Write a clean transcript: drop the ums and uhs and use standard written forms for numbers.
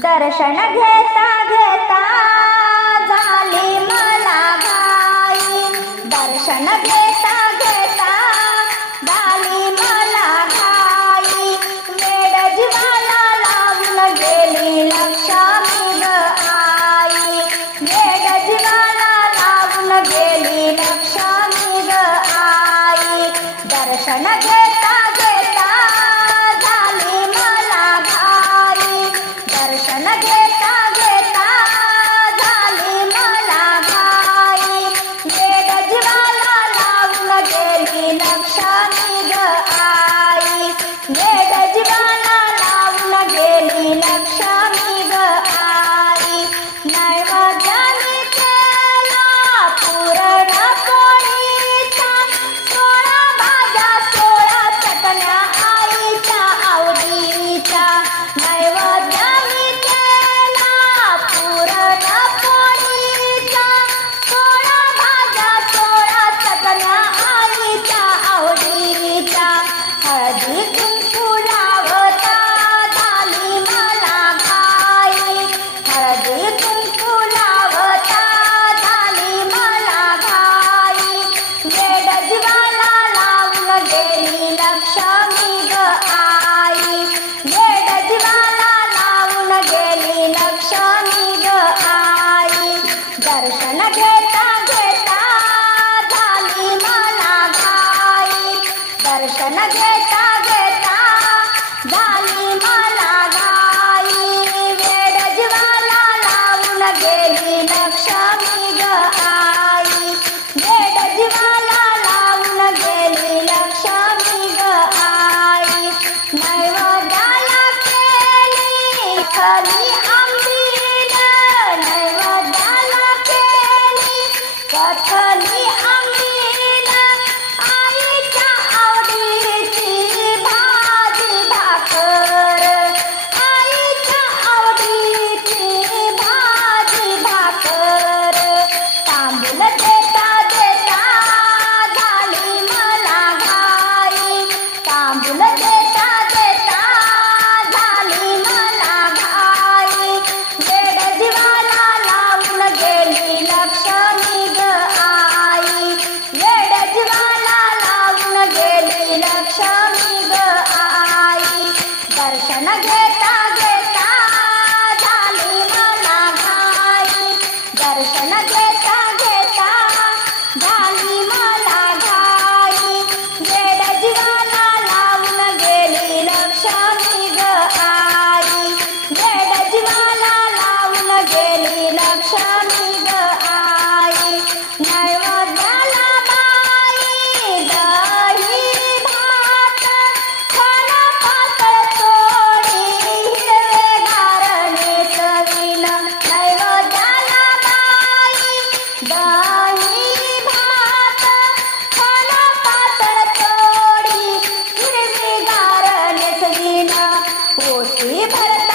दर्शन घेता घेता झाली मला घाई, दर्शन घेता घेता झाली मला घाई, वेड जीवाला लावून गेली लक्ष्मी ग आई, वेड जीवाला लावून गेली लक्ष्मी ग आई, दर्शन घेता घेता झाली मला घाई, दर्शन घेता घेता झाली मला घाई, वेड जीवाला लावून गेली लक्ष्मी ग आई, वेड जीवाला लावून गेली लक्ष्मी ग आई, नैवेद्याने केला पुरणपोळीचा, 16 भाज्या 16 चटण्या आईच्या आवडीच्या, नैवेद्याने केला पुरणपोळीचा, 16 भाज्या 16 चटण्या आईच्या आवडीच्या, हळदी कुंकू लावता झाली मला घाई, हळदी कुंकू लावता झाली मला घाई, वेड जीवाला लावून गेली लक्ष्मी ग आई, वेड जीवाला लावून गेली लक्ष्मी ग आई, दर्शन घेता घेता झाली मला घाई, दर्शन घेता घेता झाली मला घाई, वेड जीवाला लावून गेली लक्ष्मी ग आई, वेड जीवाला लावून गेली लक्ष्मी ग आई, नैवेद्याला केली खली आंबील, नैवेद्याला केली कथली आंबील, आईच्या आवडीची भाजी भाकर, आईच्या आवडीची भाजी भाकर, तांबूल देता देता झाली मला घाई, तांबूल देता देता झाली मला घाई, वेड जीवाला लावून गेली लक्ष्मी ग आई, वेड जीवाला लावून गेली लक्ष्मी ग आई, दर्शन घेता घेता झाली मला घाई, दर्शन घेता घेता झाली मला घाई, वेड जीवाला लावून गेली लक्ष्मी ग आई, वेड जीवाला लावून गेली लक्ष्मी ग आई, नैवेद्याला बाई दही भात, फळ पातळ पोळी हिरवेगार नेसवीन, नैवेद्याला बाई दही भात, फळ पातळ पोळी हिरवेगार नेसवीन, ओटी भरता